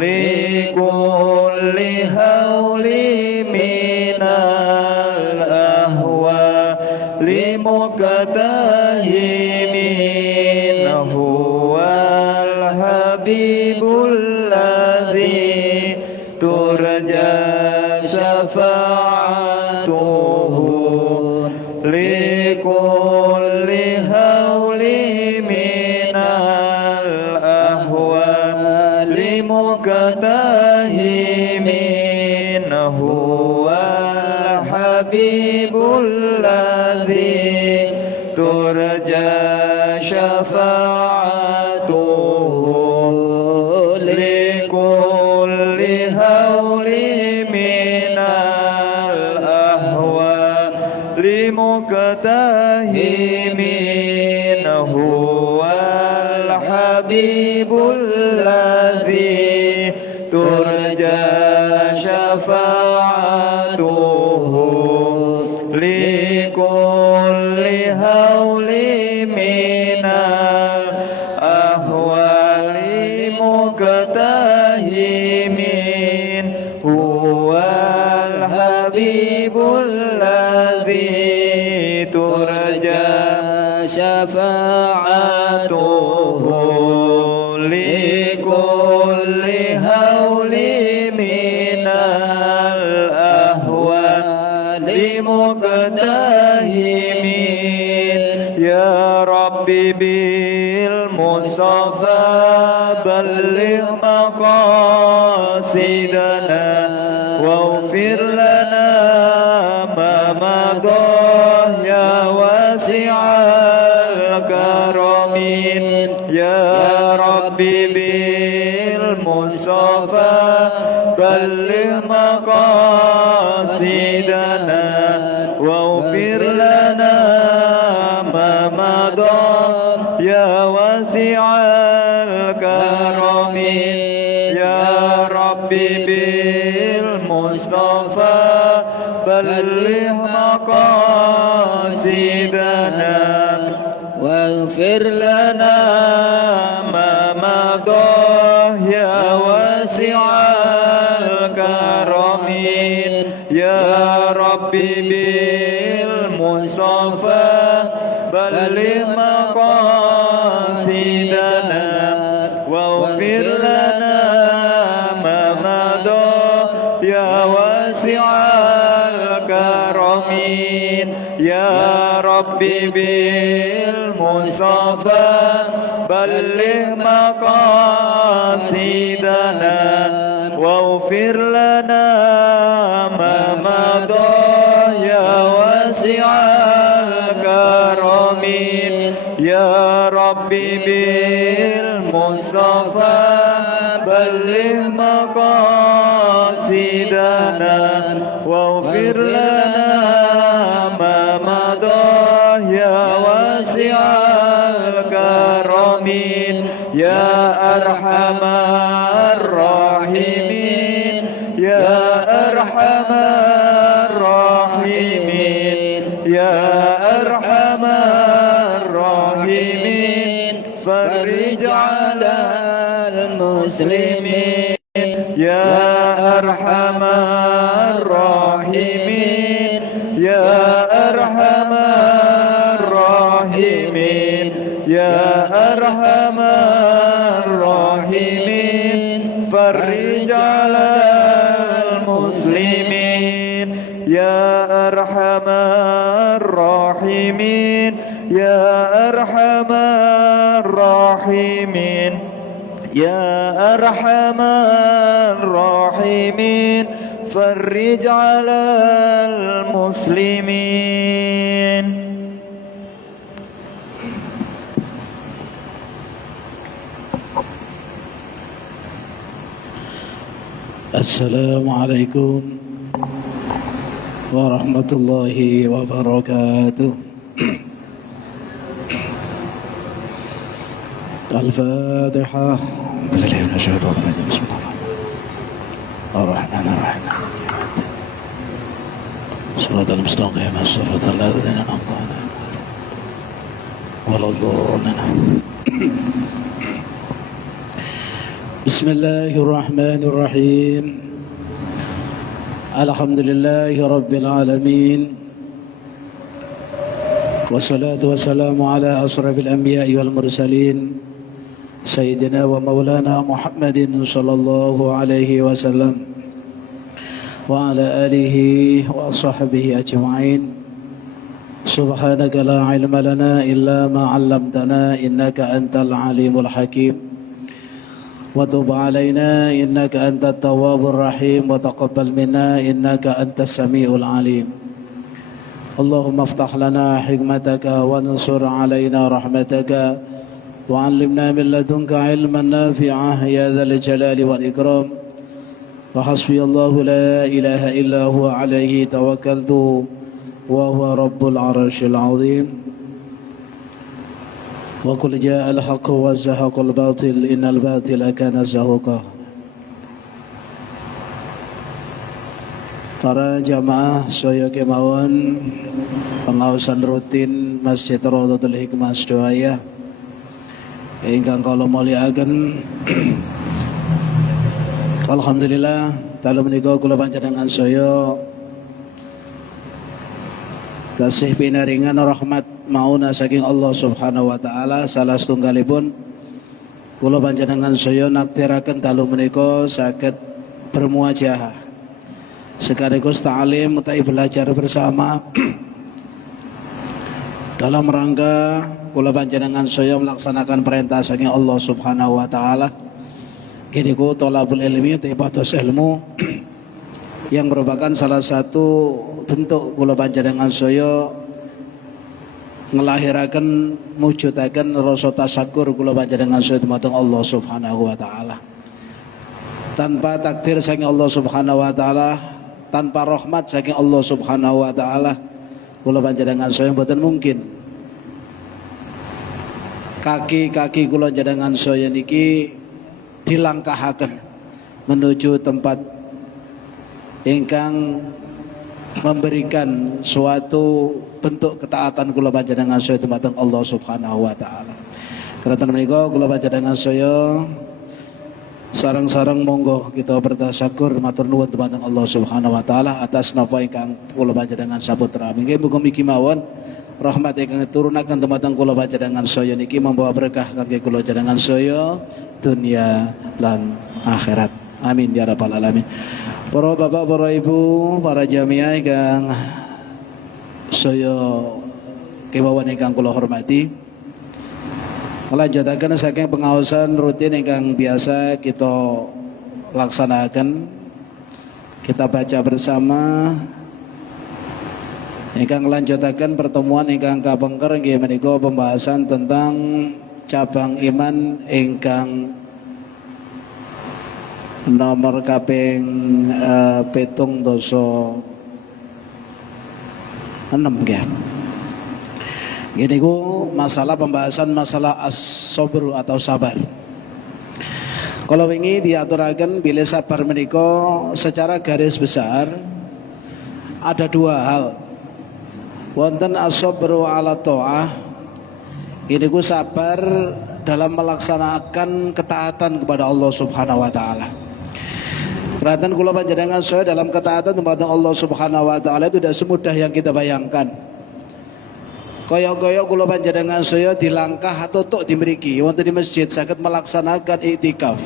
لكل هول من الأهوال مقتحم هو الحبيب الذي ترجى شفاعته لكل هول من الأهوال مقتحم هو الحبيب الذي ترجى شفاعته لكل هول من الأهوال مقتحم هو الحبيب الذي ترجى شفاعته لكل هول من الأهوال مقتحم هو الحبيب الذي ترجى شفاعته لكل هول من الأهوال مقتحم يا ربي بالمصطفى بلغ مقاصدنا واغفر لنا ما مضى يا واسع الكرم يا ربي بالمصطفى بلغ مقاصدنا واغفر لنا ما مضى يا واسع الكرم يا ربي بالمصطفى بلغ مقاصدنا واغفر لنا ما مضى يا واسع الكرم يا ربي بالمصطفى بلغ مقاصدنا واغفر لنا ما مضى يا واسع الكرم يا ربي بالمصطفى بلغ مقاصدنا واغفر لنا ما مضى يا واسع الكرم يا ربي بالمصطفى بلغ مقاصدنا واغفر لنا ما مضى يا واسع الكرم يا أرحم الراحمين يا أرحم الراحمين يا أرحم الراحمين فرج على المسلمين يا أرحم الراحمين يا أرحم الراحمين يا أرحم الراحمين فرج على المسلمين يا أرحم الراحمين يا أرحم الراحمين يا أرحم الراحمين فرج على المسلمين. السلام عليكم ورحمة الله وبركاته. الفاتحة. بسم الله الرحمن الرحيم. صراط المستقيم صراط الذين أنعمت عليهم ولا الضالين. بسم الله الرحمن الرحيم الحمد لله رب العالمين والصلاة والسلام على أشرف الأنبياء والمرسلين سيدنا ومولانا محمد صلى الله عليه وسلم وعلى آله وصحبه أجمعين سبحانك لا علم لنا إلا ما علمتنا إنك أنت العليم الحكيم وتب علينا إنك أنت التواب الرحيم وتقبل منا إنك أنت السميع العليم اللهم افتح لنا حكمتك وانصر علينا رحمتك وعلمنا من لدنك علما نافعا يا ذا الجلال والإكرام وحسبي الله لا إله إلا هو عليه توكلت وهو رب العرش العظيم وقل جاء الحق وزهق الباطل إن الباطل كان زهوقا. Para jamaah saya kemauan pengawasan rutin Masjid Raudhatul Hikmah Sedoaya ingkang kula mulyakaken. Alhamdulillah dalu menika kula panjenengan saya tasih pinaringan rahmat mauna saking Allah Subhanahu wa taala. Salah setunggalipun kula panjenengan saya naktiraken dalu menika saged bermuajahah sekaligus ta'lim utawi belajar bersama dalam rangka kula panjenengan saya melaksanakan perintah saking Allah Subhanahu wa taala. Kini ku thalabul ilmi tibatus ilmu yang merupakan salah satu bentuk kula panjenengan saya ngelahiraken mujudaken rasa tasyukur kula panjenengan saya dumateng Allah Subhanahu wa taala. Tanpa takdir saking Allah Subhanahu wa taala, tanpa rahmat saking Allah Subhanahu wa taala, kula panjenengan saya mboten mungkin kaki-kaki kula panjenengan saya niki dilangkahaken menuju tempat ingkang memberikan suatu bentuk ketaatan kula panjenengan saya dumateng Allah Subhanahu wa taala. Karena menika kula panjenengan saya sareng-sareng monggo kita bertasyukur matur nuwun dumateng Allah Subhanahu wa taala atas napa ingkang kula panjenengan saputra. Nggih mugi-mugi mawon rahmat ingkang turunaken dumateng kula panjenengan saya niki membawa berkah kangge kula panjenengan saya dunia lan akhirat. Amin ya rabbal alamin. Para bapak, para ibu, para jamiah ingkang saya kemawon ingkang kula hormati, melanjutaken saking pengawasan rutin ingkang biasa kita laksanakan, kita baca bersama ingkang lanjutaken pertemuan ingkang kapengker inggih menika pembahasan tentang cabang iman ingkang nomor kaping 7 doso 6 nggih. Gini ku masalah pembahasan masalah as-sabr atau sabar. Kalau wingi diaturaken bilih sabar menika secara garis besar ada dua hal. Wonten as-sabru ala ta'ah. Ini ku sabar dalam melaksanakan ketaatan kepada Allah Subhanahu wa taala. Perhatian kula panjenengan saya dalam ketaatan kepada Allah Subhanahu wa taala itu tidak semudah yang kita bayangkan. Kaya-kaya kula panjenengan saya dilangkah atau tok dimriki wonten di masjid saged melaksanakan iktikaf,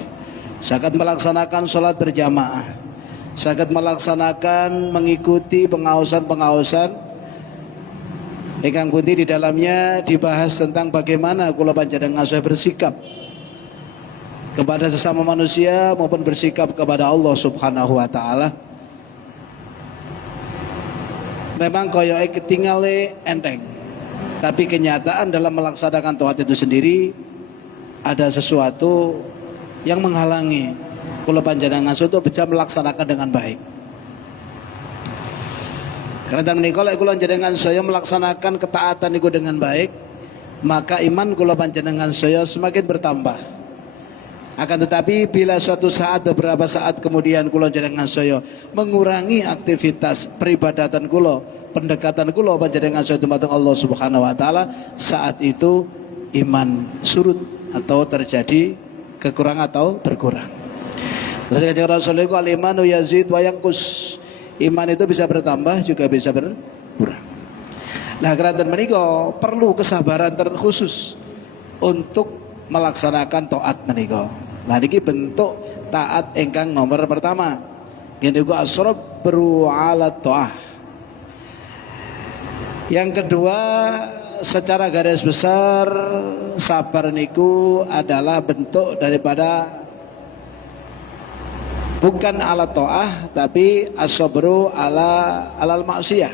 saged melaksanakan salat berjamaah, saged melaksanakan mengikuti pengawasan-pengawasan ingkang pundi di dalamnya dibahas tentang bagaimana kula panjenengan saya bersikap kepada sesama manusia maupun bersikap kepada Allah Subhanahu wa taala. Memang kaya ketingale enteng, tapi kenyataan dalam melaksanakan taat itu sendiri ada sesuatu yang menghalangi kula panjenengan untuk bisa melaksanakan dengan baik. Karena menika lek kula panjenengan saya melaksanakan ketaatan itu dengan baik, maka iman kula panjenengan saya semakin bertambah. Akan tetapi bila suatu saat beberapa saat kemudian kula panjenengan saya mengurangi aktivitas peribadatan kula, pendekatan kula panjenengan saya dumateng Allah Subhanahu wa taala, saat itu iman surut atau terjadi kekurangan atau berkurang. Terus Kanjeng Rasul itu al-imanu yazid wa yanqus. Iman itu bisa bertambah juga bisa berkurang. Nah, keranten menika perlu kesabaran terkhusus untuk melaksanakan taat menika. Nah, niki bentuk taat ingkang nomor pertama. Niku as-sabru 'ala ta'ah. Yang kedua, secara garis besar sabar niku adalah bentuk daripada bukan ala ta'ah tapi as-sabru ala alal maksiyah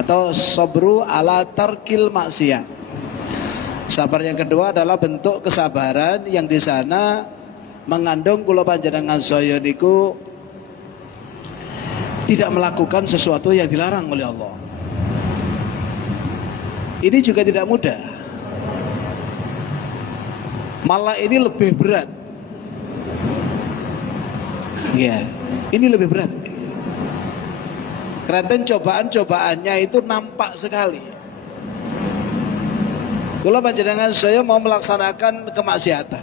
atau sabru ala tarkil maksiyah. Sabar yang kedua adalah bentuk kesabaran yang di sana mengandung kula panjenengan saya niku tidak melakukan sesuatu yang dilarang oleh Allah. Ini juga tidak mudah. Malah ini lebih berat. Ya, ini lebih berat. Karena cobaan-cobaannya itu nampak sekali. Kalau panjenengan saya mau melaksanakan kemaksiatan,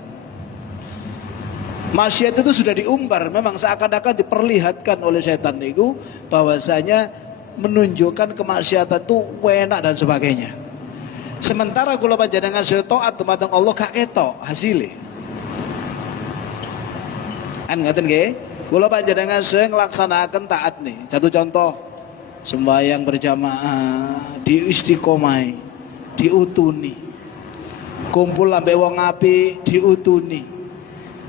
maksiat itu sudah diumbar, memang seakan-akan diperlihatkan oleh setan itu bahwasanya menunjukkan kemaksiatan itu enak dan sebagainya. Sementara kalau panjenengan saya taat dumateng Allah gak ketok hasilnya. Kan ngoten nggih? Kula panjenengan saya nglaksanaken taat nih. Satu contoh, sembahyang berjamaah, diistiqomai, diutuni. Kumpul ambek wong apik, diutuni.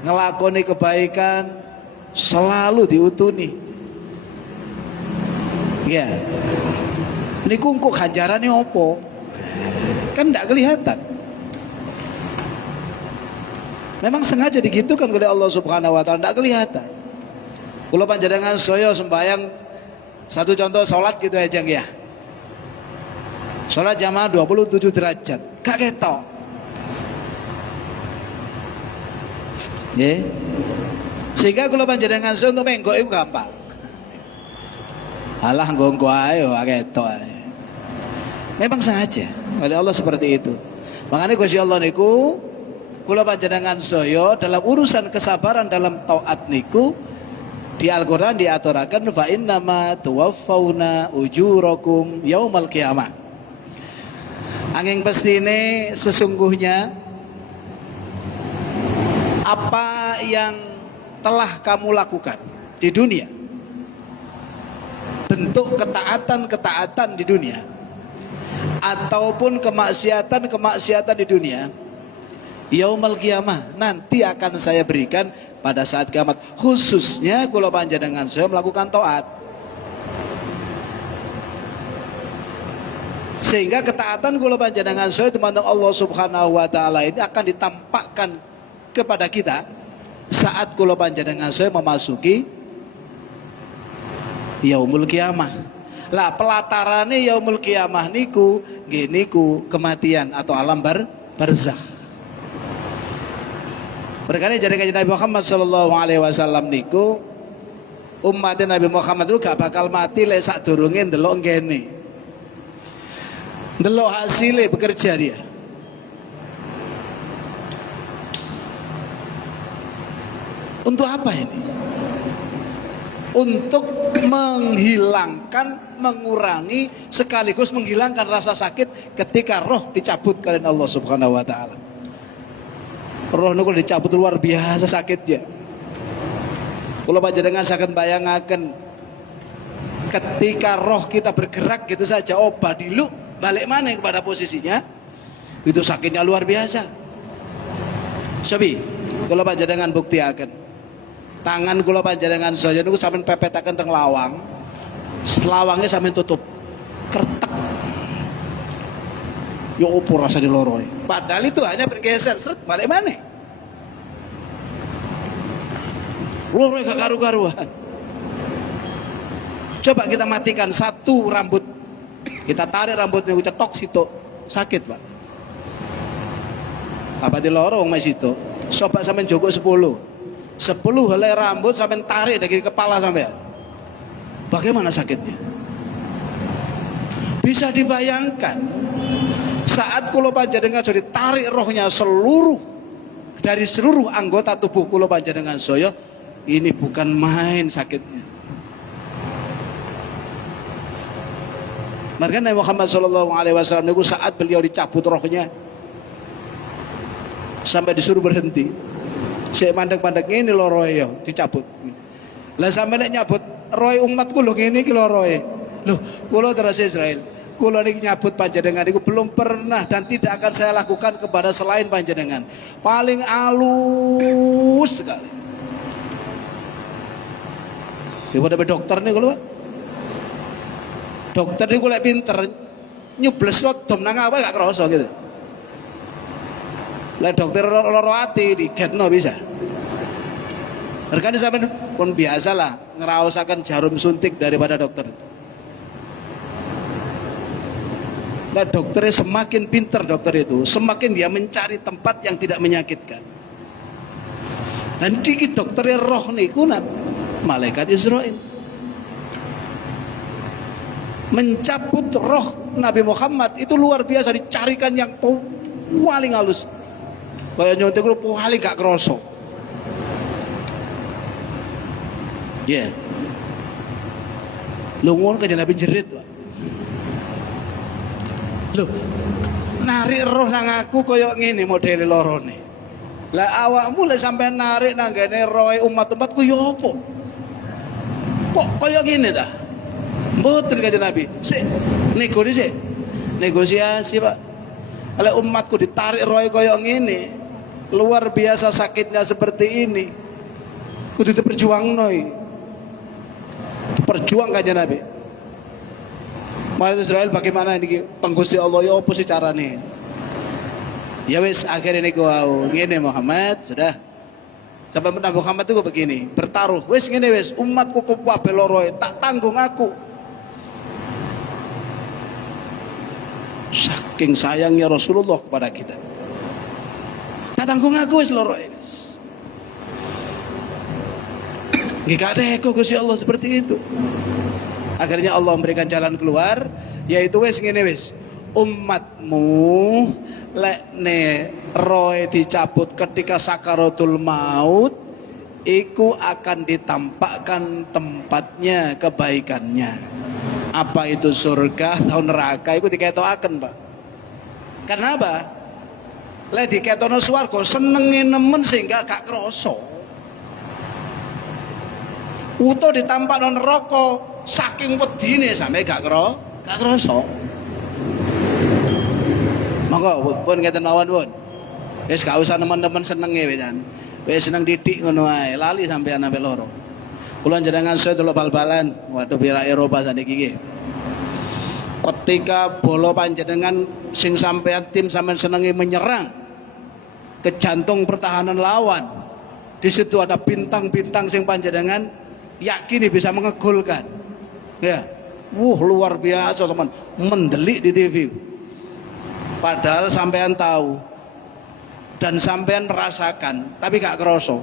Ngelakoni kebaikan selalu diutuni. Ya. Niku kok ganjarane opo? Kan tidak kelihatan. Memang sengaja digitukan oleh Allah Subhanahu wa taala, tidak kelihatan. Kula panjenengan saya sembahyang, satu contoh salat gitu aja ya. Salat jamaah 27 derajat, gak ketok. Nggih. Sehingga kula panjenengan saya untuk menggok itu gampang. Alah nggo ae yo ketok ae. Memang sengaja oleh Allah seperti itu. Makanya Gusti Allah niku kula panjenengan saya dalam urusan kesabaran dalam taat niku di Al-Qur'an diaturaken fa innama tuwaffawna ujurakum yaumal qiyamah. Angin pestine sesungguhnya apa yang telah kamu lakukan di dunia, bentuk ketaatan-ketaatan di dunia ataupun kemaksiatan-kemaksiatan di dunia, yaumul qiyamah nanti akan saya berikan pada saat kiamat, khususnya kula panjenengan saya melakukan taat. Sehingga ketaatan kula panjenengan saya teman Allah Subhanahu wa taala ini akan ditampakkan kepada kita saat kula panjenengan saya memasuki yaumul qiyamah. Lah pelatarane yaumul qiyamah niku nggih niku kematian atau alam barzakh. Berkali jadi kanjeng Nabi Muhammad sallallahu alaihi wasallam niku umat Nabi Muhammad itu gak bakal mati lek sadurunge ndelok ngene. Ndelok hasilnya bekerja dia. Untuk apa ini? Untuk menghilangkan, mengurangi sekaligus menghilangkan rasa sakit ketika roh dicabut oleh Allah Subhanahu wa taala. Roh niku dicabut luar biasa sakitnya. Kalau panjenengan saged bayangaken ketika roh kita bergerak gitu saja, badilu balik mana kepada posisinya, itu sakitnya luar biasa. Sobi, kalau panjenengan buktiaken tangan kula panjenengan saja niku sampean pepetaken teng lawang, selawangnya sampean tutup kertek. Ya opo rasa diloroi. Padahal itu hanya bergeser, seret balik mana? Loroi gak karu-karuan. Coba kita matikan satu rambut, kita tarik rambutnya, kita cetok situ, sakit pak. Apa dilorong mas itu? Coba sampean jogo 10 helai rambut sampean tarik dari kepala sampean. Bagaimana sakitnya? Bisa dibayangkan saat kula panjenengan jadi tarik rohnya seluruh dari seluruh anggota tubuh kula panjenengan saya, ini bukan main sakitnya. Maka Nabi Muhammad SAW niku saat beliau dicabut rohnya sampai disuruh berhenti. Saya mandek-mandek ini lho roe dicabut. Lah sampai nek nyabut roe umatku lho ngene iki lho roe. Loh, kula terus Israel. Kula niki nyabut panjenengan niku belum pernah dan tidak akan saya lakukan kepada selain panjenengan. Paling halus sekali. Daripada dokter nih kalau dokter ini gue pinter nyubles dom nang apa gak kerasa gitu. Lah dokter loro ati digetno bisa. Mereka sampai pun biasa lah ngerasakan jarum suntik daripada dokter. Lah dokternya semakin pinter dokter itu, semakin dia mencari tempat yang tidak menyakitkan. Dan dikit dokternya roh niku malaikat Israel mencabut roh Nabi Muhammad itu luar biasa, dicarikan yang paling halus. Kayak nyontek lu paling gak kerasa. Ya. Lu ngono ke Nabi jerit, Pak. Loh, narik roh nang aku koyo ngene modele lorone. Lah awakmu lek sampean narik nang gene roh umat-umatku yo apa? Kok koyo ngene ta? Mboten kanjeng Nabi. Sik negosiasi, Pak. Lek umatku ditarik roh koyo ngene, luar biasa sakitnya seperti ini. Kudu diperjuangno iki. Diperjuang kanjeng Nabi. Malaikat Israel bagaimana ini penggusti Allah ya apa sih carane? Ya wis akhirnya niku wau ngene Muhammad sudah. Sampai Nabi Muhammad itu begini, bertaruh, wis ngene wis umatku kabeh loro tak tanggung aku. Saking sayangnya Rasulullah kepada kita. Tak tanggung aku wis loro wis. Nggih gak teko Gusti Allah seperti itu. Akhirnya Allah memberikan jalan keluar, yaitu wis ngene wis. Umatmu lek ne roe dicabut ketika sakaratul maut, iku akan ditampakkan tempatnya kebaikannya. Apa itu surga atau neraka iku diketokaken, Pak. Karena apa? Lek diketono swarga senenge nemen sehingga gak krasa. Utuh ditampakno neraka saking wedine sampe gak krasa. Monggo pun ngeten mawon pun. Wis gak usah nemen-nemen senenge wesan. Wis seneng titik ngono ae, lali sampean sampe loro. Kula jenengan saya delok bal-balan, waduh pira Eropa saniki iki. Ketika bola panjenengan sing sampean tim sampean senenge menyerang ke jantung pertahanan lawan. Di situ ada bintang-bintang sing panjenengan yakini bisa mengegolkan. Ya, luar biasa teman, mendelik di TV. Padahal sampean tahu dan sampean merasakan, tapi gak kerasa.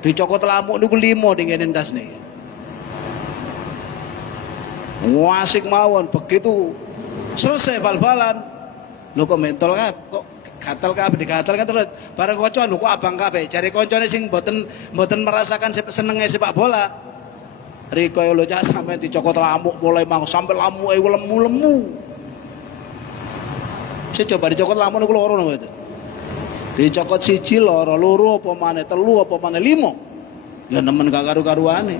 Dicokot lamuk niku 5 dengan endas nih. Wasik mawon begitu selesai bal-balan. Lho kok mentol kok gatel kabeh digatel kan terus bareng kanca lho kok abang kabeh. Jare kancane sing mboten merasakan senenge sepak bola. Riko lho cak sampe dicokot lamuk mulai mang sampe lamuke lemu-lemu. Saya coba dicokot lamuk niku loro napa itu. Dicokot siji loro, loro apa maneh telu apa maneh 5. Ya nemen gak karu-karuane.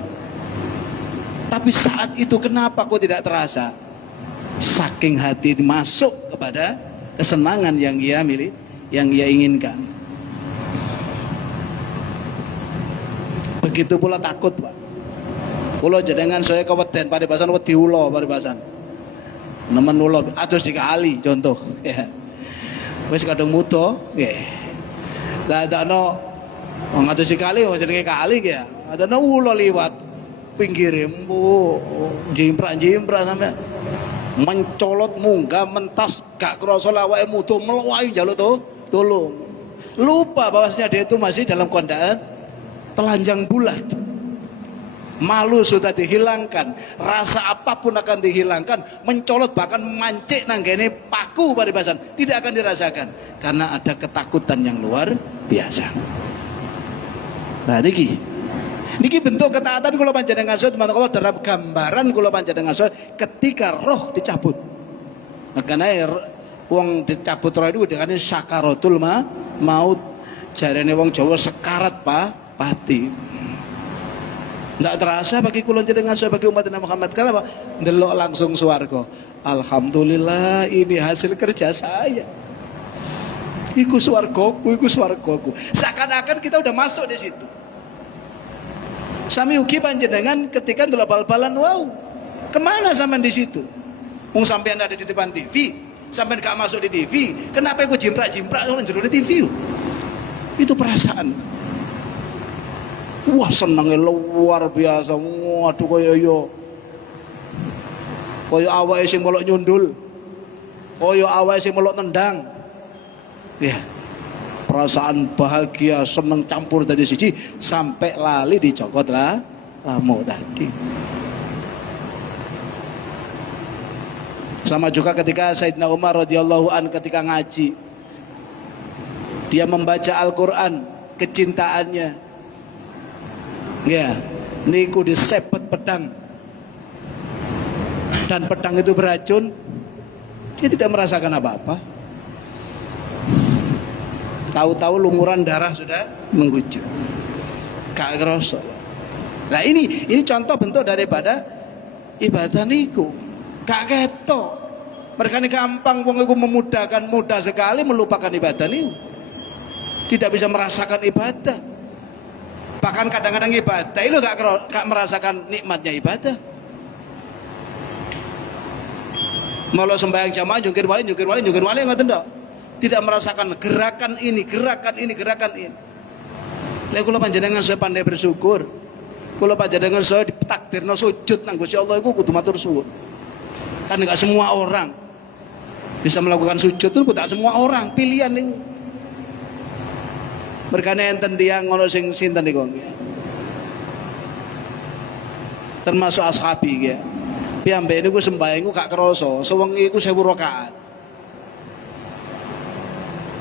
Tapi saat itu kenapa kok tidak terasa? Saking hati masuk kepada kesenangan yang ia milih, yang ia inginkan. Begitu pula takut, Pak. Kula jenengan saya keweden paribasan wedi ula paribasan. Nemen ula atus dikali contoh ya. Wis kadung muda nggih. Lah adano wong atus dikali wong jenenge kali ya. Adano ula liwat pinggire mbu jimprak-jimprak sampe mencolot munggah mentas gak krasa awake muda mlayu njaluk tolong. Lupa bahwasanya dia itu masih dalam keadaan telanjang bulat. Malu sudah dihilangkan, rasa apapun akan dihilangkan, mencolot bahkan mancik nanggene paku paribasan tidak akan dirasakan karena ada ketakutan yang luar biasa. Nah niki bentuk ketaatan kula panjenengan sedaya teman Allah dalam gambaran kula panjenengan sedaya ketika roh dicabut. Makanya wong dicabut roh itu dengan sakaratul maut. Jarene wong Jawa sekarat pati. Tidak terasa bagi kula panjenengan sedaya bagi umat Nabi Muhammad. Kenapa? Ndelok langsung swarga. Alhamdulillah ini hasil kerja saya. Iku swargaku, iku swargaku. Seakan-akan kita udah masuk di situ. Sami ugi panjenengan ketika ndelok bal-balan, wow. Kemana sampean di situ? Wong sampean ada di depan TV, sampean gak masuk di TV. Kenapa iku jimprak-jimprak nang jero TV? Itu perasaan. Wah, senenge luar biasa. Waduh kaya awake sing melok nyundul. Kaya awake sing melok tendang. Ya. Perasaan bahagia, seneng campur dari siji sampai lali dicokot lah lamu tadi. Sama juga ketika Sayyidina Umar radhiyallahu an ketika ngaji, dia membaca Al-Quran, kecintaannya, ya, niku disepet pedang, dan pedang itu beracun, dia tidak merasakan apa-apa. Tahu-tahu lumuran darah sudah mengucur, gak ngerasa. Nah ini contoh bentuk daripada ibadah niku, gak ketok. Mereka ini gampang, wong iku memudahkan, mudah sekali melupakan ibadah niku. Tidak bisa merasakan ibadah. Bahkan kadang-kadang ibadah itu gak merasakan nikmatnya ibadah. Mau sembahyang jamaah jungkir wali ngoten ndak? Tidak merasakan gerakan ini. Lha kula panjenengan saya pandai bersyukur. Kula panjenengan saya ditakdirno sujud nang Gusti Allah iku kudu matur suwun. Kan enggak semua orang bisa melakukan sujud itu, tidak semua orang, pilihan niku. Merkane enten tiyang ngono sing sinten niku. Termasuk ashabi ya. Piyambake niku sembahyang iku gak krasa, sewengi iku 1000 rakaat.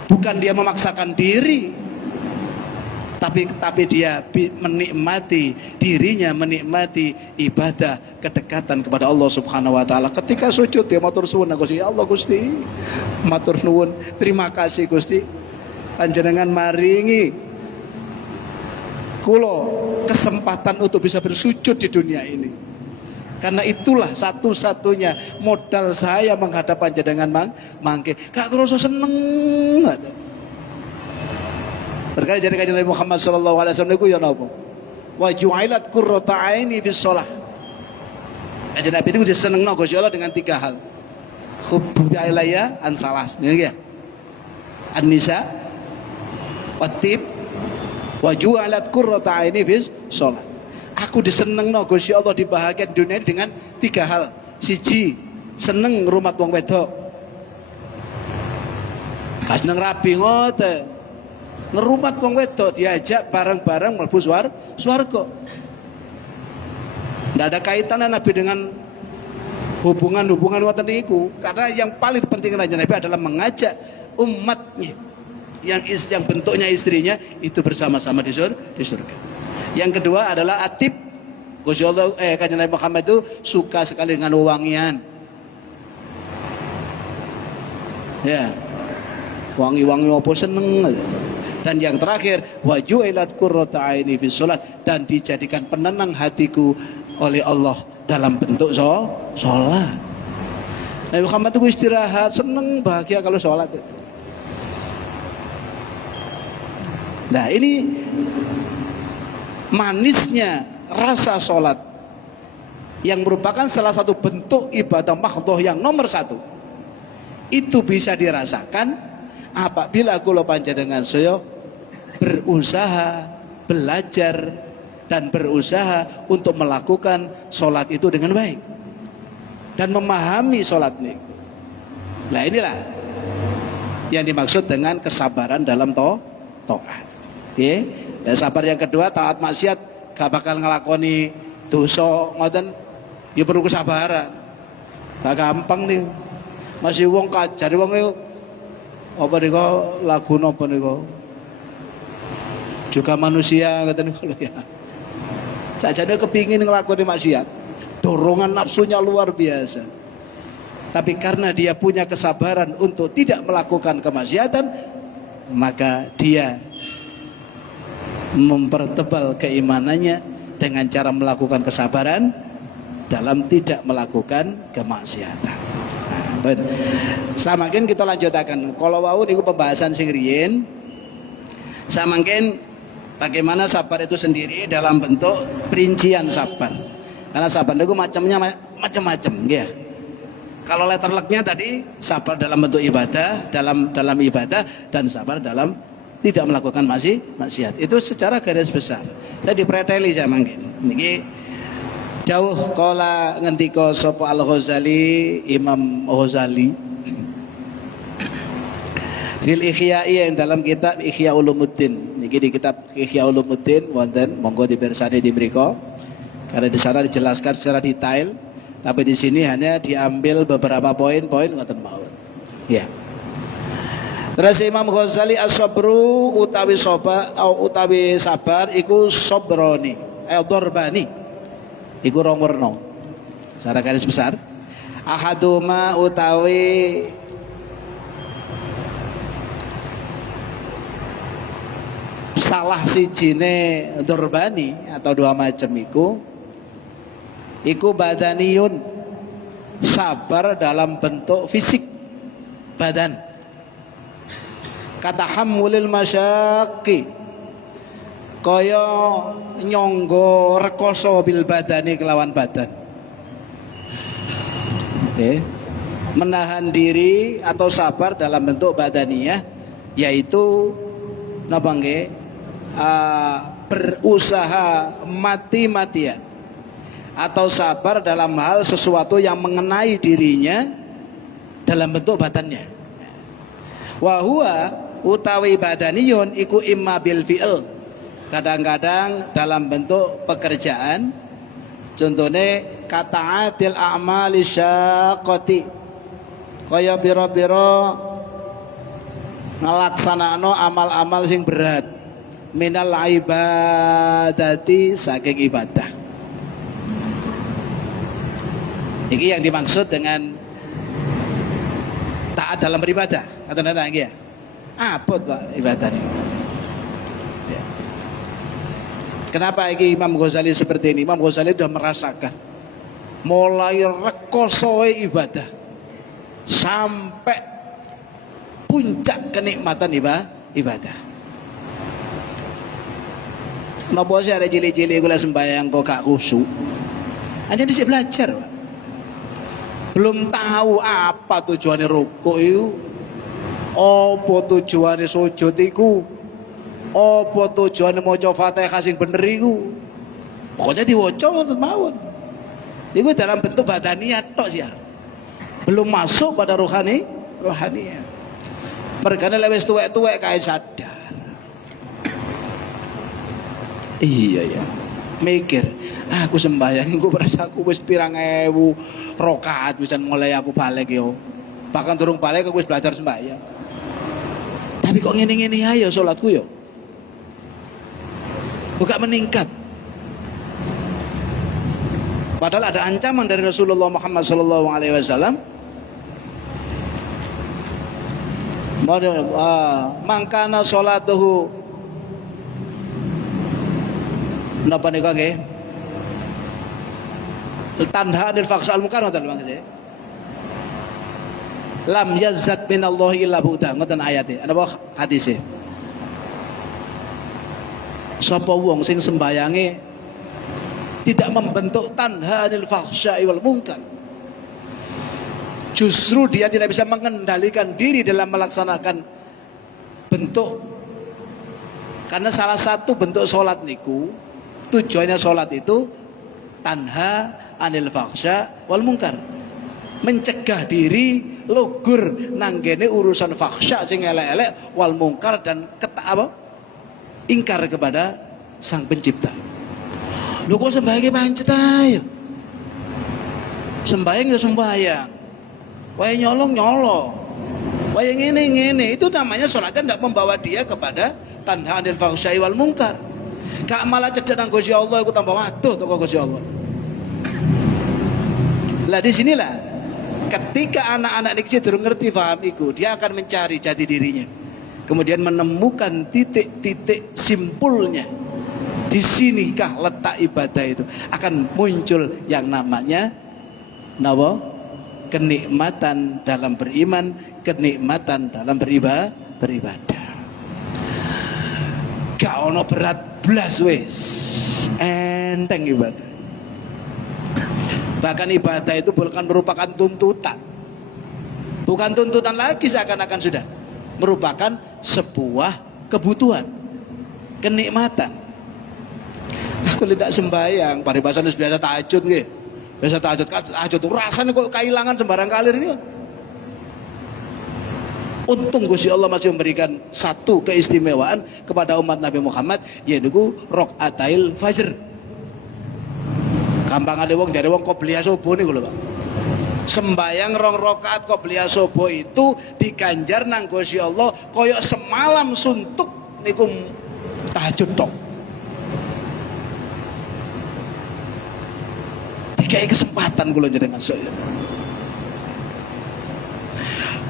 Bukan dia memaksakan diri, tapi dia menikmati dirinya, menikmati ibadah, kedekatan kepada Allah Subhanahu wa taala. Ketika sujud dia matur suwun Gusti, ya Allah Gusti, matur nuwun, terima kasih Gusti. Panjenengan maringi kula kesempatan untuk bisa bersujud di dunia ini. Karena itulah satu-satunya modal saya menghadap panjenengan mangke. Gak kerasa seneng. Berkali dari kanjeng Nabi Muhammad sallallahu alaihi wasallam niku ya napa? Wa ju'ilat qurratu aini fi shalah. Kanjeng Nabi itu disenengno Gusti Allah dengan 3 hal. Hubbu ilayya an salas. Niki ya. An-nisa watib wa ju'ilat qurratu aini fi shalah. Aku disenengno Gusti Allah dibahagiakan dunia dengan 3 hal. Siji, seneng ngrumat wong wedok. Gak seneng rabi ngoten. Ngerumat wong wedok diajak bareng-bareng mlebu swarga. Ndak ada kaitan Nabi dengan hubungan-hubungan ngoten niku, karena yang paling penting Nabi adalah mengajak umatnya yang bentuknya istrinya itu bersama-sama di surga. Yang kedua adalah atib. Gusti Allah kanjeng Nabi Muhammad itu suka sekali dengan wewangian. Ya. Wangi-wangi apa seneng. Dan yang terakhir, wa ju'ilat qurratu aini fi shalat, dan dijadikan penenang hatiku oleh Allah dalam bentuk salat. Nabi Muhammad itu istirahat, seneng, bahagia kalau salat. Nah, ini manisnya rasa sholat yang merupakan salah satu bentuk ibadah mahdhah yang nomor 1. Itu bisa dirasakan apabila kula panjenengan saya berusaha, belajar dan berusaha untuk melakukan sholat itu dengan baik dan memahami sholat ini. Nah inilah yang dimaksud dengan kesabaran dalam taat. Ya. Dan sabar yang kedua, taat maksiat gak bakal ngelakoni dosa ngoten, ya perlu kesabaran. Gak gampang nih. Masih wong kajari wong niku apa niku lagu napa niku? juga manusia ngoten kalau ya. Sajane kepingin nglakoni maksiat. Dorongan nafsunya luar biasa. Tapi karena dia punya kesabaran untuk tidak melakukan kemaksiatan, maka dia mempertebal keimanannya dengan cara melakukan kesabaran dalam tidak melakukan kemaksiatan. Nah, samakin kita lanjutakan. Kalau wau niku pembahasan sing riyin, samakin bagaimana sabar itu sendiri dalam bentuk perincian sabar. Karena sabar itu macam-macam, ya. Kalau letter luck-nya tadi sabar dalam bentuk ibadah, dalam ibadah, dan sabar dalam tidak melakukan maksiat. Itu secara garis besar. Saya dipreteli saya mangkin. Niki jauh kala ngendika sapa Al-Ghazali, Imam Ghazali fil Ihya'i yang dalam kitab Ihya Ulumuddin. Niki di kitab Ihya Ulumuddin wonten monggo dibersani di mriko. Karena di sana dijelaskan secara detail, tapi di sini hanya diambil beberapa poin-poin ngoten mawon. Ya. Terus Imam Ghazali as-sabru utawi sabar iku sabroni, dorbani. Iku rong werna. Secara garis besar, ahaduma utawi salah sijine dorbani atau dua macam iku badaniyun, sabar dalam bentuk fisik badan, katahammulil masyaqi, kaya nyonggo rekoso bil badani kelawan badan. Menahan diri atau sabar dalam bentuk badaniyah, yaitu napa nggih, berusaha mati-matian atau sabar dalam hal sesuatu yang mengenai dirinya dalam bentuk badannya. Wa huwa utawi badaniyun iku imma bil fi'l, kadang-kadang dalam bentuk pekerjaan, contohnya kata'atil a'mali syaqqati, kaya biro-biro ngelaksanakno amal-amal sing berat, minal ibadati saking ibadah. Ini yang dimaksud dengan taat dalam beribadah. Kata-kata iki ya. Apa Pak ibadah ini? Ya. Kenapa iki Imam Ghazali seperti ini? Imam Ghazali sudah merasakan mulai rekosoe ibadah sampai puncak kenikmatan ibadah. Napa sih ada cilik-cilik kula sembahyang kok gak khusyuk? Hanya dhisik belajar, Pak. Belum tahu apa tujuannya rukuk itu, apa tujuannya sujud itu, apa tujuannya maca Fatihah sing bener iku. Pokoknya diwaca ngoten mawon. Iku dalam bentuk badaniyat tok sih. Belum masuk pada rohaninya. Mergane lek wis tuwek-tuwek kae sadar. Iya ya. Mikir, aku sembahyang aku merasa aku wis pirang ewu rakaat wisan mulai aku balik yo. Bahkan durung balik aku wis belajar sembahyang. Tapi kok ngene-ngene ae salatku yo. Bukan meningkat. Padahal ada ancaman dari Rasulullah Muhammad SAW. Mangkana sholatuhu napa nika nggih? Tanha anil fahsal munkar ngoten maksudnya. Lam yazzat minallahi illa bu'da ngoten ayate. Napa hadise? Sapa wong sing sembayange tidak membentuk tanha anil fahsya'i wal munkar, justru dia tidak bisa mengendalikan diri dalam melaksanakan bentuk. Karena salah satu bentuk sholat niku, tujuannya sholat itu tanha anil fahsya wal munkar, mencegah diri lugur nanggene urusan fahsya sing elek-elek wal munkar dan ingkar kepada sang pencipta. Lho kok sembahyang pancet ayo. Sembahyang ya sembahyang. Wae nyolong nyolong. Wah yang ini itu namanya sholatnya tidak membawa dia kepada tanha anil fahsyai wal munkar. Gak malah cedek nang Gusti Allah iku tambah waduh teko Gusti Allah. Lah di sinilah ketika anak-anak ini durung ngerti paham iku, dia akan mencari jati dirinya. Kemudian menemukan titik-titik simpulnya. Di sinikah letak ibadah itu akan muncul yang namanya kenikmatan dalam beriman, kenikmatan dalam beribadah. Gak ono berat blas wis, enteng ibadah. Bahkan ibadah itu bukan merupakan tuntutan, bukan tuntutan lagi, seakan-akan sudah merupakan sebuah kebutuhan, kenikmatan. Aku tidak sembayang, paribasan biasa tahajud nggih. Biasa tahajud rasanya kok kehilangan sembarang kalir ini. Untung Gusti Allah masih memberikan satu keistimewaan kepada umat Nabi Muhammad, yaitu rakaatail fajr. Gampang ada wong jare wong qobliyah subuh niku lho, Pak. Sembayang 2 rakaat qobliyah subuh itu diganjar nang Gusti Allah kaya semalam suntuk niku tahajud tok. Dikai kesempatan kula jenengan saya.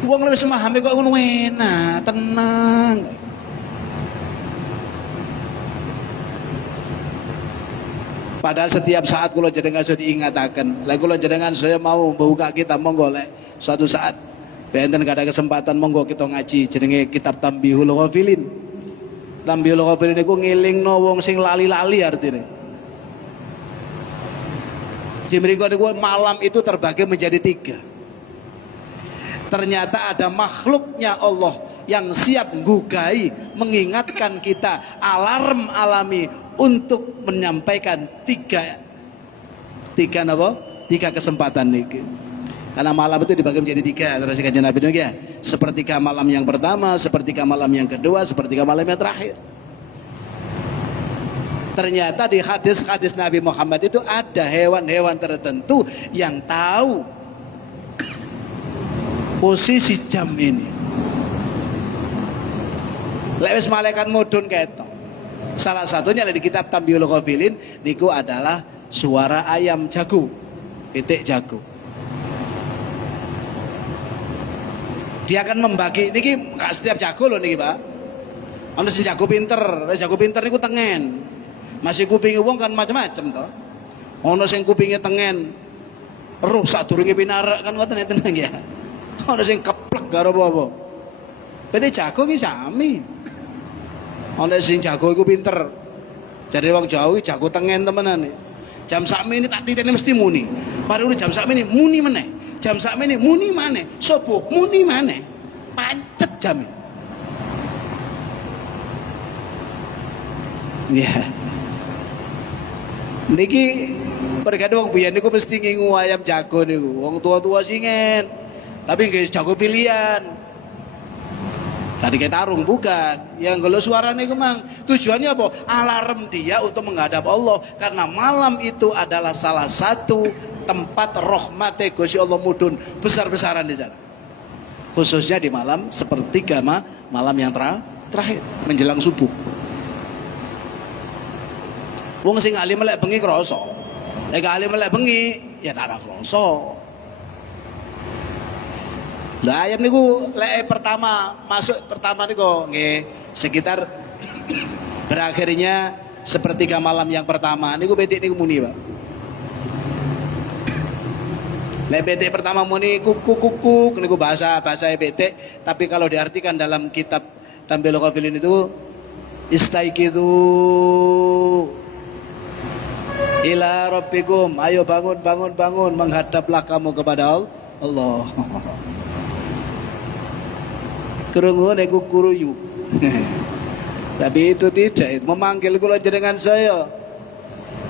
Wong wis memahami kok ngono enak, tenang. Padahal setiap saat kula jenengan sudah diingataken. Lah kula jenengan saya mau buka kita monggo lek suatu saat benten gak ada kesempatan monggo kita ngaji jenenge kitab Tambihul Ghafilin. Tambihul Ghafilin niku ngilingno wong sing lali-lali artine. Di mriku niku malam itu terbagi menjadi 3. Ternyata ada makhluknya Allah yang siap gugai mengingatkan kita, alarm alami untuk menyampaikan 3 kesempatan niki. Karena malam itu dibagi menjadi 3 terus kajian Nabi niki ya. Sepertiga malam yang pertama, sepertiga malam yang kedua, sepertiga malam yang terakhir. Ternyata di hadis-hadis Nabi Muhammad itu ada hewan-hewan tertentu yang tahu posisi jam ini. Lewis malaikat mudun ketok. Salah satunya di kitab Tambihul Ghafilin niku adalah suara ayam jago, pitik jago. Dia akan membagi niki gak setiap jago loh niki, Pak. Ana sing jago pinter niku tengen. Masih kupinge wong kan macam-macam to. Ana sing kupinge tengen. Roh sadurunge pinarak kan ngoten tenang ya. Ana sing keplek karo apa-apa. Pitik jago ki sami. Ana sing jago iku pinter. Jare wong Jawa jago tengen temenan. Jam sakmene tak titene mesti muni. Mari jam sakmene muni meneh. Jam sakmene muni maneh. Subuh muni maneh. Pancet jam. Ya. Niki perkara wong biyen niku mesti ngingu ayam jago niku. Wong tua-tua singen. Tapi nggih jago pilihan. Tadi kita tarung bukan. Yang kalau suaranya kemang tujuannya apa? Alarm dia untuk menghadap Allah. Karena malam itu adalah salah satu tempat rahmat Gusti Allah mudun besar-besaran di sana. Khususnya di malam sepertiga malam yang terakhir menjelang subuh. Wong sing alim melek bengi krasa. Nek alim melek bengi ya tak ada krasa. Lah ayam niku lek masuk pertama niku nggih sekitar berakhirnya sepertiga malam yang pertama niku betik niku muni, Pak. Lek betik pertama muni kukuk niku bahasa betik, tapi kalau diartikan dalam kitab Tambihul Ghafilin itu istaiqidu ila rabbikum, ayo bangun menghadaplah kamu kepada Allah. Kerungu neku kuruyu. Tapi itu tidak, itu memanggil kula jenengan saya.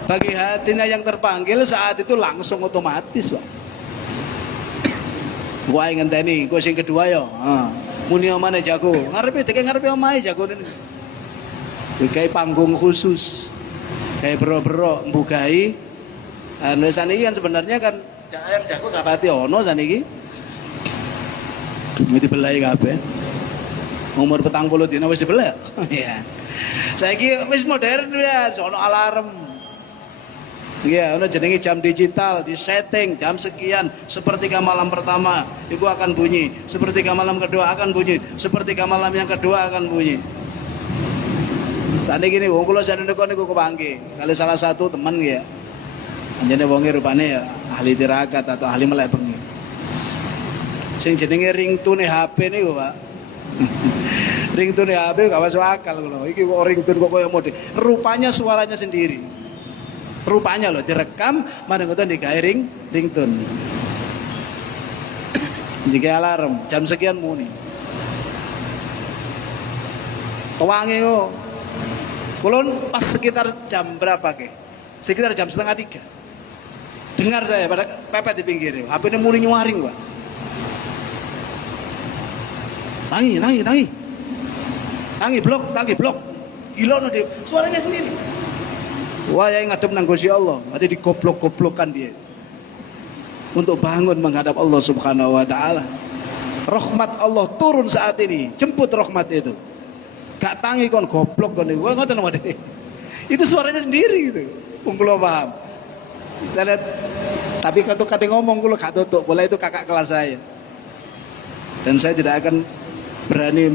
Bagi hatinya yang terpanggil saat itu langsung otomatis, Pak. Gua ngenteni, gua sing kedua ya. Muni omane jago. Ngarepe ngarepe omahe jago niku. Dikai panggung khusus. Kayak bero-bero mbukai. Anu saniki kan sebenarnya kan ayam jago gak pati ono saniki. Wis dibelai kabeh. Umur 40 dina wis dibelai. Iya. Saiki wis modern ya, ono alarm. Iya, ono jenenge jam digital, di setting jam sekian, sepertiga malam pertama itu akan bunyi, sepertiga malam kedua akan bunyi, sepertiga malam yang kedua akan bunyi. Tadi gini, wong kula sadene niku kepanggih kali salah satu teman ya. Anjene wonge rupane ya ahli tirakat atau ahli melek bengi. Sing jenenge ringtone HP niku, Pak. Ringtone HP gak masuk akal kula. Iki kok ringtone kok koyo mode. Rupanya suaranya sendiri. Rupanya loh direkam mana ngoten digawe ringtone. Jika alarm jam sekian muni. Pewangi kok. Kulon pas sekitar jam berapa ke? Sekitar jam 2:30. Dengar saya pada pepet di pinggir. HP-nya muni nyuaring, Pak. Tangi blok. Dilono dia. Suaranya sendiri. Wah, yang ngadep nang Gusti Allah, berarti digoblok-goblokkan dia. Untuk bangun menghadap Allah Subhanahu wa taala. Rahmat Allah turun saat ini, jemput rahmat itu. Gak tangi kon goblok kon niku. Ngoten wae. Itu suaranya sendiri gitu. Wong kula paham. Tapi kalau kate ngomong kula gak tutuk, bola itu kakak kelas saya. Dan saya tidak akan berani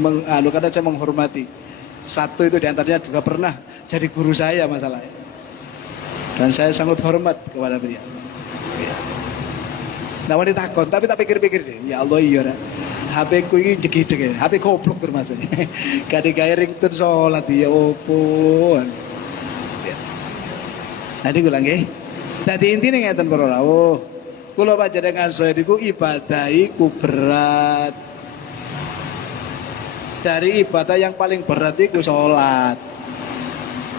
karena saya menghormati. Satu itu diantaranya juga pernah jadi guru saya masalahnya. Dan saya sangat hormat kepada beliau. Nah, wanita takon, tapi tak pikir-pikir deh. Ya Allah iya dah. HP ku ini jegideg ya. HP goblok termasuk. Gak digawe ringtone salat ya opo. Nanti gue lagi. Tadi intinya ngeten para rawuh. Kula panjenengan saya niku ibadah iku berat. Dari ibadah yang paling berat itu salat.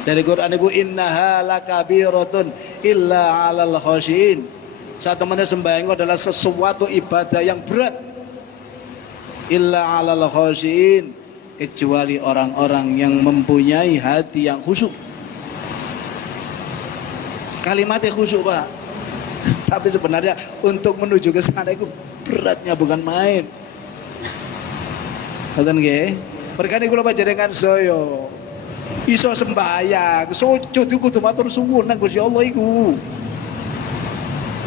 Dari Quran itu innaha lakabiratun illa 'alal khasyin. Saat temannya sembahyang adalah sesuatu ibadah yang berat. Illa 'alal khasyin, kecuali orang-orang yang mempunyai hati yang khusyuk. Kalimatnya khusyuk, Pak. Tapi sebenarnya untuk menuju ke sana itu beratnya bukan main. Ngoten nggih. Berkane kula panjenengan saya iso sembahyang, sujud iku kudu matur suwun nang Gusti Allah iku.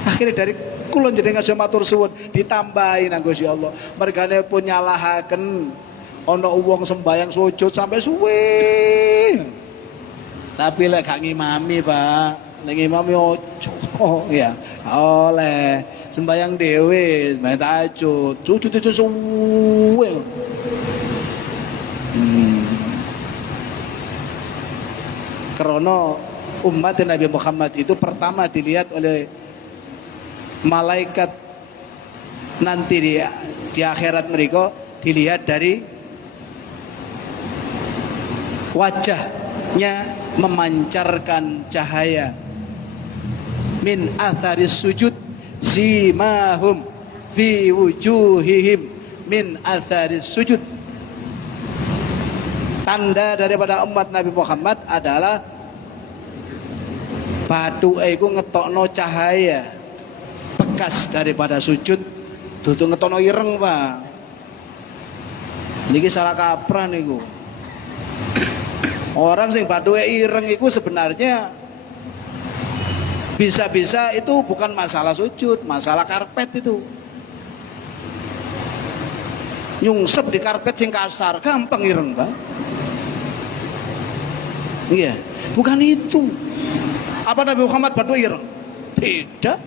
Akhirnya dari kula jenengan saya matur suwun ditambahi nang Gusti Allah. Mergane pun nyalahaken ana wong sembahyang sujud sampai suwe. Tapi lek gak ngimami, Pak. Lek ngimami ojo ya. Oleh sembahyang dhewe, sembahyang tahajud, sujud suwe. Karena umat Nabi Muhammad itu pertama dilihat oleh malaikat nanti di akhirat mereka dilihat dari wajahnya memancarkan cahaya min atharis sujud simahum fi wujuhihim min atharis sujud. Tanda daripada umat Nabi Muhammad adalah batu iku ngetokno cahaya bekas daripada sujud dudu ngetokno ireng, Pak. Niki salah kaprah niku. Orang sing batuke ireng iku sebenarnya bisa-bisa itu bukan masalah sujud, masalah karpet itu. Nyungsep di karpet sing kasar gampang ireng, Pak. Iya, bukan itu. Apa Nabi Muhammad batu ireng? Tidak.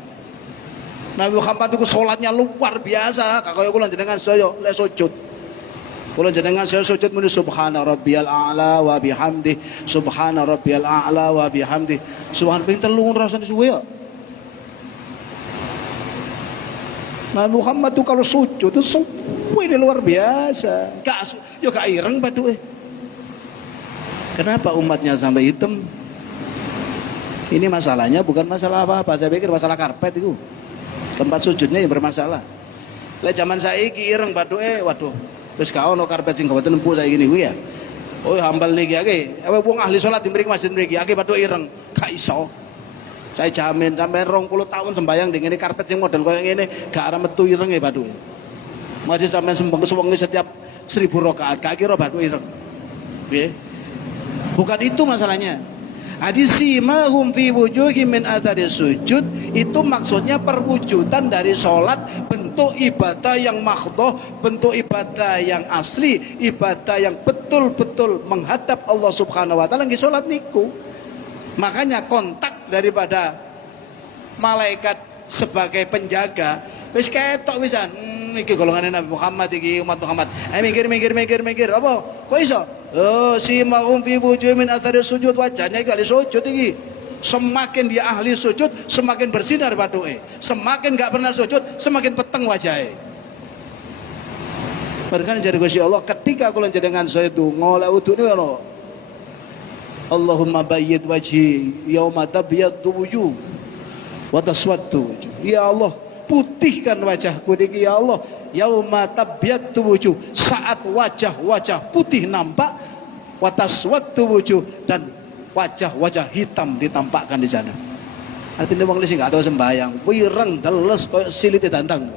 Nabi Muhammad itu sholatnya luar biasa. Kakak kula jenengan saya lek sujud. Kula jenengan saya sujud muni subhana rabbiyal a'la wa bihamdi, subhana rabbiyal a'la wa bihamdi. Subhan ping 3 rasane suwe ya. Nabi Muhammad itu kalau sujud itu suwe luar biasa. Gak ireng batuke. Kenapa umatnya sampai hitam? Ini masalahnya bukan masalah apa-apa. Saya pikir masalah karpet itu. Tempat sujudnya yang bermasalah. Lek zaman saiki ireng batuke, waduh. Wis gak ono karpet sing gawe empuk saiki niku ya. Oh hambal niki akeh. Wong ahli salat di mriki masjid mriki akeh batuke ireng. Gak iso. Saya jamin sampai 20 tahun sembayang dengan karpet sing model koyo ngene gak arep metu irenge batuke. Masih sampai sembang setiap 1000 rakaat, gak kira batu ireng. Nggih. Bukan itu masalahnya. Hadis simahum fi wujuhihim min athari sujud itu maksudnya perwujudan dari sholat, bentuk ibadah yang makhdoh, bentuk ibadah yang asli, ibadah yang betul-betul menghadap Allah Subhanahu wa taala nggih sholat niku. Makanya kontak daripada malaikat sebagai penjaga wis ketok wisan. Iki golongan Nabi Muhammad, iki umat Muhammad. Ayo mikir. Apa? Kok iso? Oh, si ma'um fi wujuhihim min athari sujud, wajahnya kali sujud iki. Semakin dia ahli sujud, semakin bersinar batuke. Semakin gak pernah sujud, semakin peteng wajahnya. Berkan jadi Gusti Allah ketika kula jenengan saya donga lek udune ono. Allahumma bayyid wajhi yauma tabyaddu wujuh wa taswaddu wujuh. Ya Allah, putihkan wajahku niki ya Allah. Yauma tabyaddu wujuh, saat wajah-wajah putih nampak, wa taswaddu wujuh, dan wajah-wajah hitam ditampakkan di sana. Artinya wong sing gak tau sembayang, wireng deles koyo silite dandang.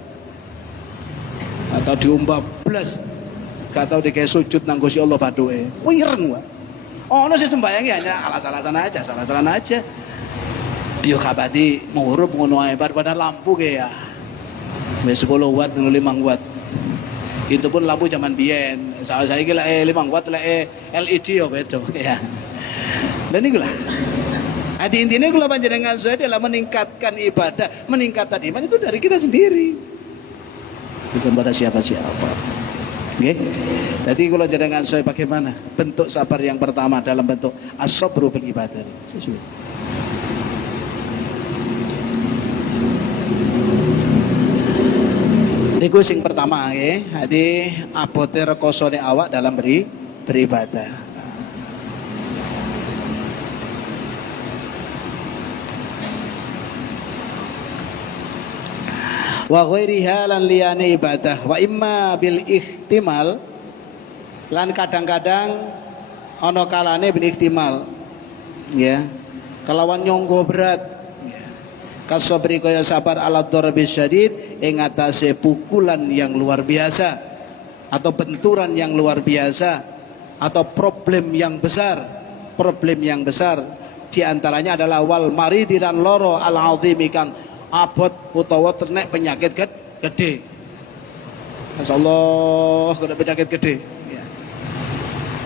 Atau diumbah blas, gak tau dikaya sujud nang Gusti Allah bathuke. Wireng wae. Ono sing sembayang hanya alas-alasan aja. Yo kabadi ngurup ngono ae pada lampu ge ya. Wis 10 watt ngono 5 watt. Itu pun lampu zaman biyen. Saiki lek 5 watt lek LED yo beda ya. Dan niku lah. Adi intinya kula panjenengan saya adalah meningkatkan ibadah, meningkatkan iman itu dari kita sendiri. Bukan pada siapa-siapa. Nggih. Jadi kula jenengan saya bagaimana? Bentuk sabar yang pertama dalam bentuk as-sabru bil ibadah. Sesuai. Iku sing pertama nggih. Jadi abote rekosone awak dalam beribadah. Wa ghairiha lan liyane ibadah wa imma bil ihtimal lan kadang-kadang ana kalane bil ihtimal ya kelawan nyonggo berat ya. Kasabri kaya sabar ala darbi syadid ing atase pukulan yang luar biasa atau benturan yang luar biasa atau problem yang besar di antaranya adalah wal maridi dan loro al azimi kang abot utawa ternek penyakit gede. Masyaallah kena penyakit gede ya.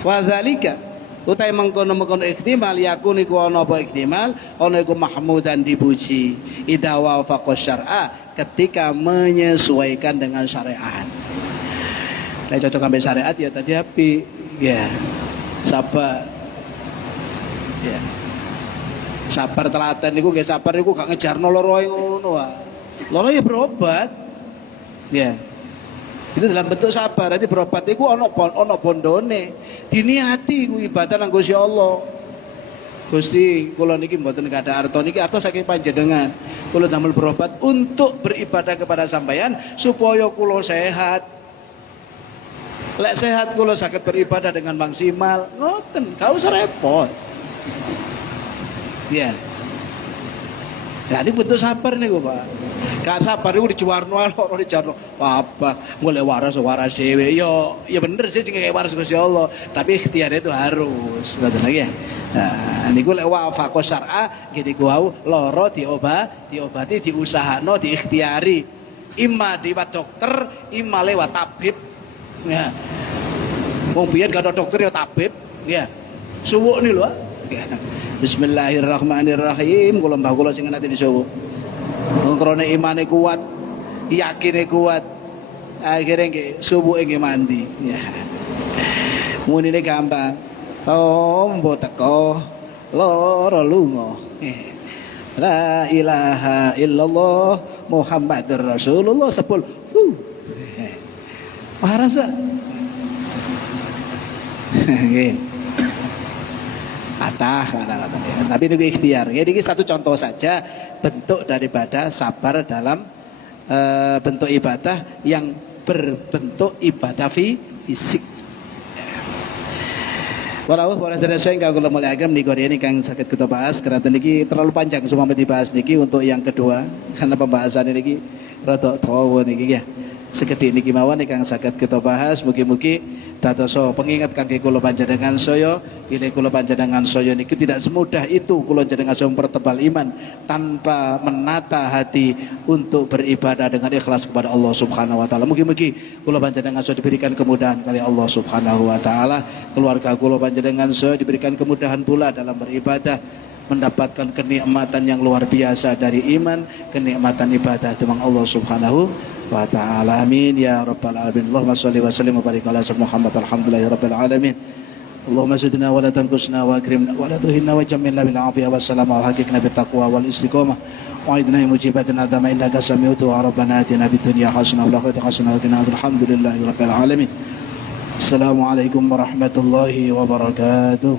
Wa dzalika utai mengkono-mengkono ihtimal yakun iku ana apa ihtimal ana iku mahmudan dipuji idza wafaqa syar'a ketika menyesuaikan dengan syariat. Nek cocok sampai syariat ya tadi api ya. Sabar ya. Sabar telaten niku nggih sabar niku gak ngejarno loroe ngono wae. Loro ya berobat. Ya. Itu dalam bentuk sabar. Dadi berobat iku ana bondone. Diniati iku ibadah nang Gusti Allah. Gusti, kula niki mboten kada arta niki arta saking panjenengan. Kula damel berobat untuk beribadah kepada sampeyan supaya kula sehat. Lek sehat kula saged beribadah dengan maksimal. Ngoten, gak usah repot. Ya. Nah ini bentuk sabar nih gue Pak. Gak sabar itu dijuarno loro dijarno. Apa? Mulai waras dhewe. Yo, ya bener sih kayak waras Gusti Allah. Tapi ikhtiar itu harus. Ngoten lagi ya. Nah, niku lek wafaqa syar'a gini gua loro diobati diusahano diikhtiari. Imma lewat dokter, imma lewat tabib. Ya. Wong biyen gak ada dokter ya tabib. Ya. Suwuk nih lho. Bismillahirrahmanirrahim. Kula mbah kula sing nate disuwuk. Krone imane kuat, yakine kuat. Akhire nggih subuke nggih mandi. Ya. Munine gampang. Tombo teko lara lunga. La ilaha illallah Muhammadur Rasulullah sepul. Parasa. Nggih. Kata-kata. Tapi ini ikhtiar. Ini satu contoh saja bentuk daripada sabar dalam bentuk ibadah yang berbentuk ibadah fisik. Walau para saudara ingkang kula mulyakaken menika ini kang saged kita bahas karena niki terlalu panjang semua dibahas niki untuk yang kedua karena pembahasan niki rada dawa niki ya. sekedhik niki mawon ingkang saged kita bahas. Mugi-mugi dadosa pengingat kangge kula panjenengan saya, bilih kula panjenengan saya niki tidak semudah itu kula panjenengan saya mempertebal iman tanpa menata hati untuk beribadah dengan ikhlas kepada Allah Subhanahu wa taala. Mugi-mugi kula panjenengan saya diberikan kemudahan kali Allah Subhanahu wa taala, keluarga kula panjenengan saya diberikan kemudahan pula dalam beribadah, mendapatkan kenikmatan yang luar biasa dari iman, kenikmatan ibadah dengan Allah Subhanahu wa taala. Amin ya rabbal alamin. Allahumma shalli wa sallim wa barik ala sayyidina Muhammad. Alhamdulillahirabbil alamin. Allahumma zidna wa la tanqusna wa akrimna wa la tuhinna wa jammilna bil afiyah wassalam wa haqiqna bit taqwa wal istiqamah wa idna mujibatin adama innaka sami'u du'a rabbana atina bid dunya hasanah wa fil akhirati hasanah wa qina adzabannar. Alhamdulillahirabbil alamin. Assalamualaikum warahmatullahi wabarakatuh.